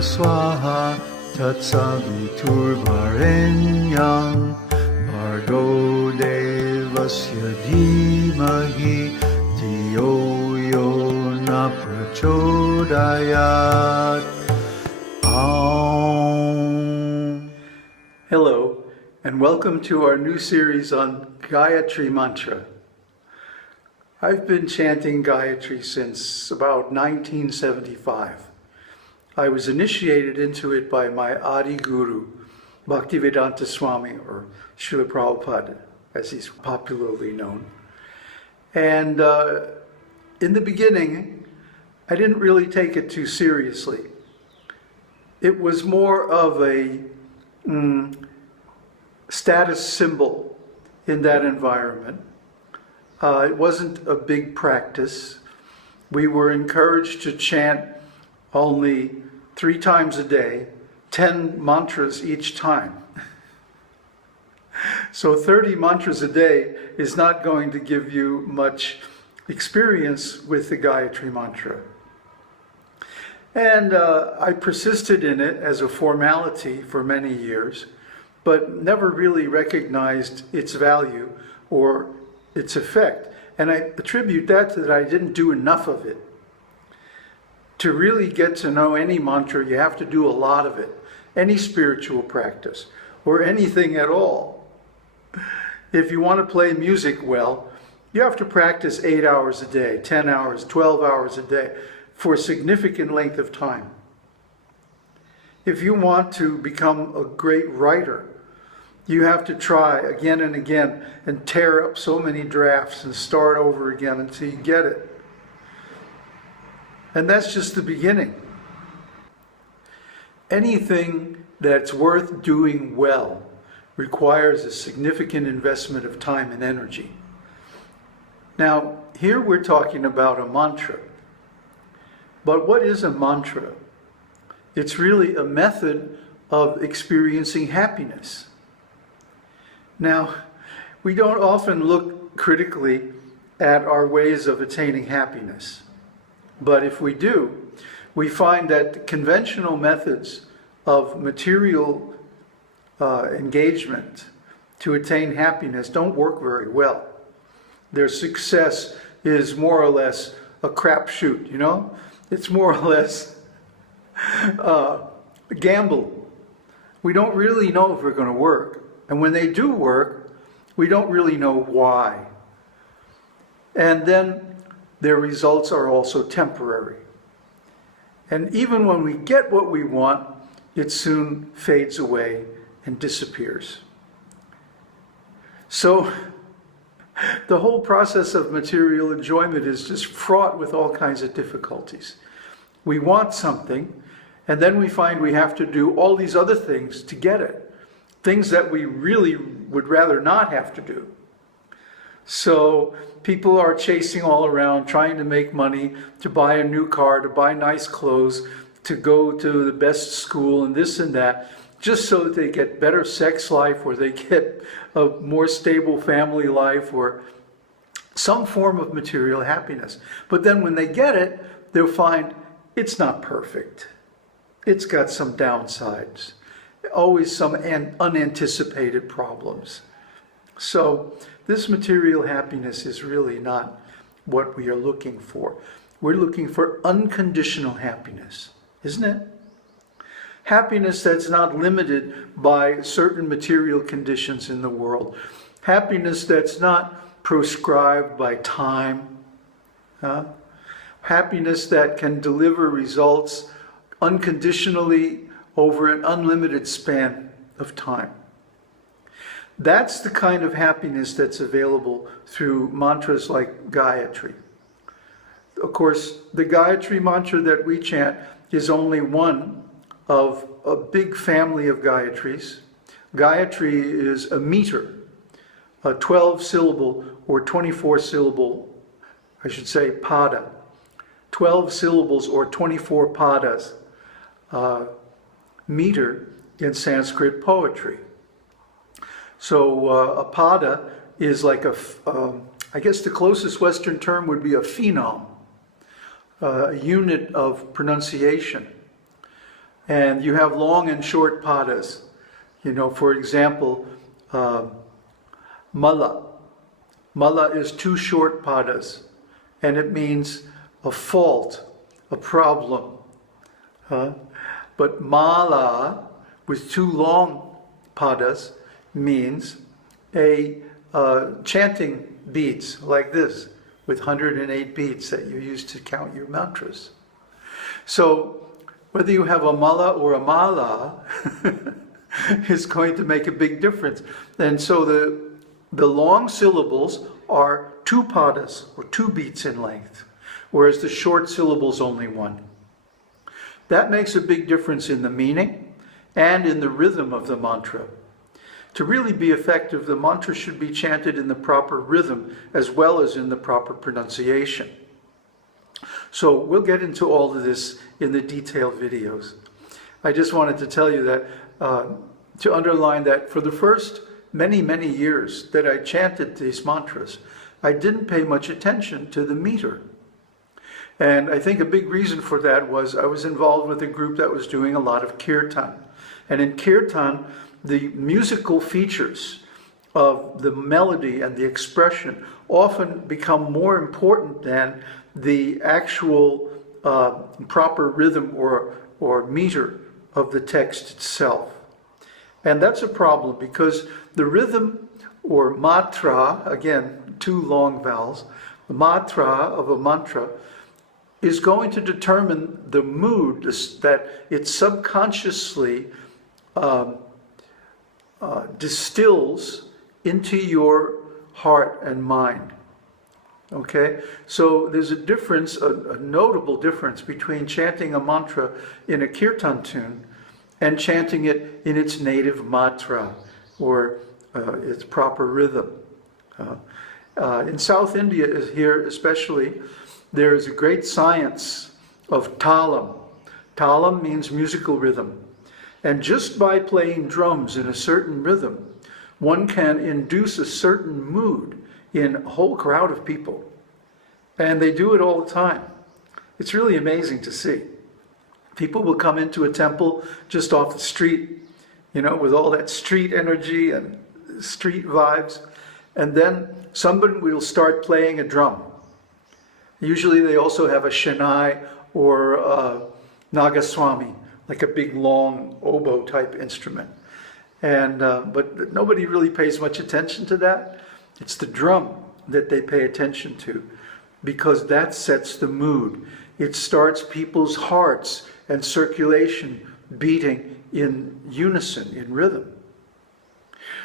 swaha tatsaviturvarenyam Bhargo devasya dhimahi Dhiyo yo na prachodayat. Hello, and welcome to our new series on Gayatri mantra. I've been chanting Gayatri since about 1975. I was initiated into it by my Adi Guru, Bhaktivedanta Swāmī, or Srila Prabhupada, as he's popularly known. And in the beginning, I didn't really take it too seriously. It was more of a status symbol in that environment. It wasn't a big practice. We were encouraged to chant only 3 times a day, 10 mantras each time. So 30 mantras a day is not going to give you much experience with the Gayatri mantra. And I persisted in it as a formality for many years, but never really recognized its value or its effect. And I attribute that to that I didn't do enough of it. To really get to know any mantra, you have to do a lot of it. Any spiritual practice, or anything at all. If you want to play music well, you have to practice 8 hours a day, 10 hours, 12 hours a day, for a significant length of time. If you want to become a great writer, you have to try again and again and tear up so many drafts and start over again until you get it. And that's just the beginning. Anything that's worth doing well requires a significant investment of time and energy. Now, here we're talking about a mantra. But what is a mantra? It's really a method of experiencing happiness. Now, we don't often look critically at our ways of attaining happiness. But if we do, we find that conventional methods of material engagement to attain happiness don't work very well. Their success is more or less a crapshoot, you know? It's more or less a gamble. We don't really know if they're going to work. And when they do work, we don't really know why. And then their results are also temporary. And even when we get what we want, it soon fades away and disappears. So the whole process of material enjoyment is just fraught with all kinds of difficulties. We want something, and then we find we have to do all these other things to get it. Things that we really would rather not have to do. So people are chasing all around, trying to make money, to buy a new car, to buy nice clothes, to go to the best school and this and that, just so that they get better sex life, or they get a more stable family life, or some form of material happiness. But then when they get it, they'll find it's not perfect. It's got some downsides, always some unanticipated problems. So this material happiness is really not what we are looking for. We're looking for unconditional happiness, isn't it? Happiness that's not limited by certain material conditions in the world. Happiness that's not proscribed by time. Happiness that can deliver results unconditionally over an unlimited span of time. That's the kind of happiness that's available through mantras like Gayatri. Of course, the Gayatri mantra that we chant is only one of a big family of Gayatris. Gayatri is a meter, a 12-syllable or 24-syllable, I should say, pada. 12 syllables or 24 padas, meter in Sanskrit poetry. So a pada is like I guess the closest Western term would be a phenom, a unit of pronunciation. And you have long and short padas. You know, for example, mala. Mala is 2 short padas, and it means a fault, a problem. But mala, with 2 long padas, means a chanting beads like this, with 108 beads that you use to count your mantras. So whether you have a mala or a mala is going to make a big difference. And so the long syllables are 2 padas, or 2 beats in length, whereas the short syllables only 1. That makes a big difference in the meaning and in the rhythm of the mantra. To really be effective, the mantra should be chanted in the proper rhythm as well as in the proper pronunciation. So we'll get into all of this in the detailed videos. I just wanted to tell you that, to underline that for the first many, many years that I chanted these mantras, I didn't pay much attention to the meter. And I think a big reason for that was I was involved with a group that was doing a lot of kirtan. And in kirtan, the musical features of the melody and the expression often become more important than the actual proper rhythm or meter of the text itself. And that's a problem because the rhythm, or matra, again, 2 long vowels, the matra of a mantra is going to determine the mood that it subconsciously distills into your heart and mind. Okay? So there's a difference, a notable difference between chanting a mantra in a kirtan tune and chanting it in its native matra, or its proper rhythm. In South India, here especially, there is a great science of talam. Talam means musical rhythm. And just by playing drums in a certain rhythm, one can induce a certain mood in a whole crowd of people. And they do it all the time. It's really amazing to see. People will come into a temple just off the street, you know, with all that street energy and street vibes. And then somebody will start playing a drum. Usually they also have a shanai or a nagaswami, like a big long oboe type instrument. And but nobody really pays much attention to that. It's the drum that they pay attention to, because that sets the mood. It starts people's hearts and circulation beating in unison, in rhythm.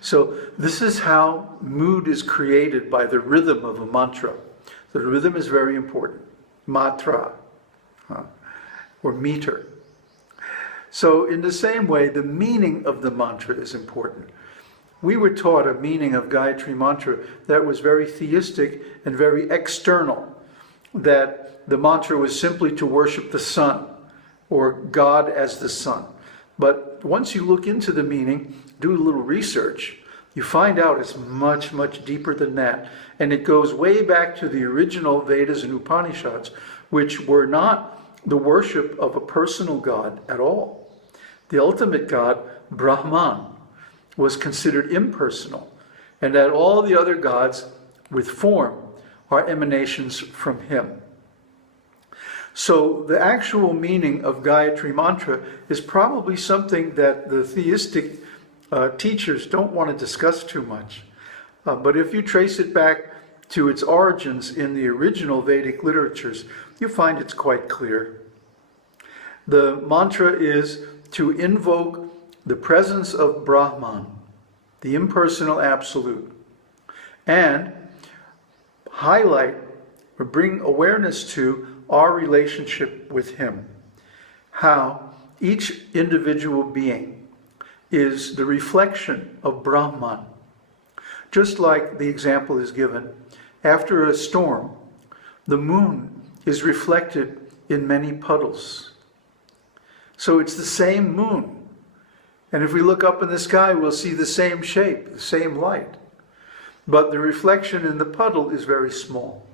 So this is how mood is created, by the rhythm of a mantra. The rhythm is very important. Matra, or meter. So in the same way, the meaning of the mantra is important. We were taught a meaning of Gayatri mantra that was very theistic and very external, that the mantra was simply to worship the sun, or God as the sun. But once you look into the meaning, do a little research, you find out it's much, much deeper than that. And it goes way back to the original Vedas and Upanishads, which were not the worship of a personal God at all. The ultimate God, Brahman, was considered impersonal, and that all the other gods with form are emanations from him. So the actual meaning of Gayatri mantra is probably something that the theistic teachers don't want to discuss too much. But if you trace it back to its origins in the original Vedic literatures, you find it's quite clear. The mantra is to invoke the presence of Brahman, the impersonal absolute, and highlight or bring awareness to our relationship with him. How each individual being is the reflection of Brahman. Just like the example is given, after a storm, the moon is reflected in many puddles. So it's the same moon. And if we look up in the sky, we'll see the same shape, the same light. But the reflection in the puddle is very small.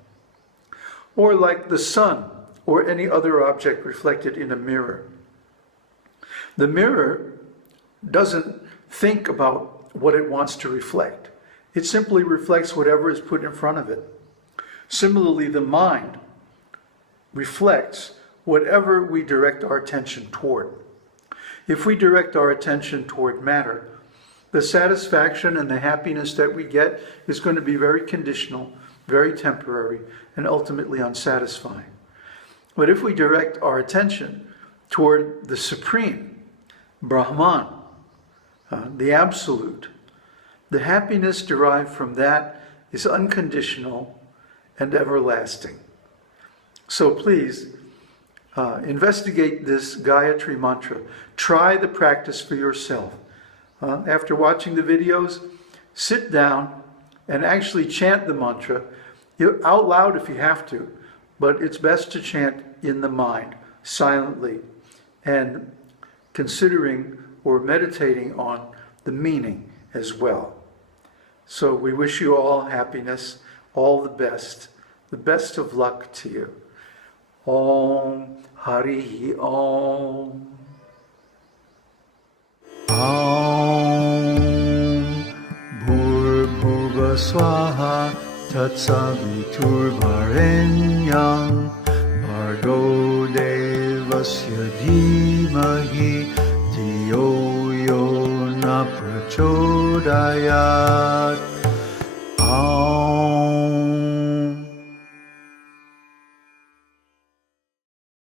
Or like the sun, or any other object reflected in a mirror. The mirror doesn't think about what it wants to reflect. It simply reflects whatever is put in front of it. Similarly, the mind reflects whatever we direct our attention toward. If we direct our attention toward matter, the satisfaction and the happiness that we get is going to be very conditional, very temporary, and ultimately unsatisfying. But if we direct our attention toward the Supreme, Brahman, the Absolute, the happiness derived from that is unconditional and everlasting. So please, investigate this Gayatri mantra. Try the practice for yourself. After watching the videos, sit down and actually chant the mantra out loud if you have to, but it's best to chant in the mind, silently, and considering or meditating on the meaning as well. So we wish you all happiness, all the best of luck to you. Om Hari Om. Om Bhur Swaha Tatsaviturvarenyam Bhargo Devasya Dhimahi Dhiyo Yo Na Prachodayat.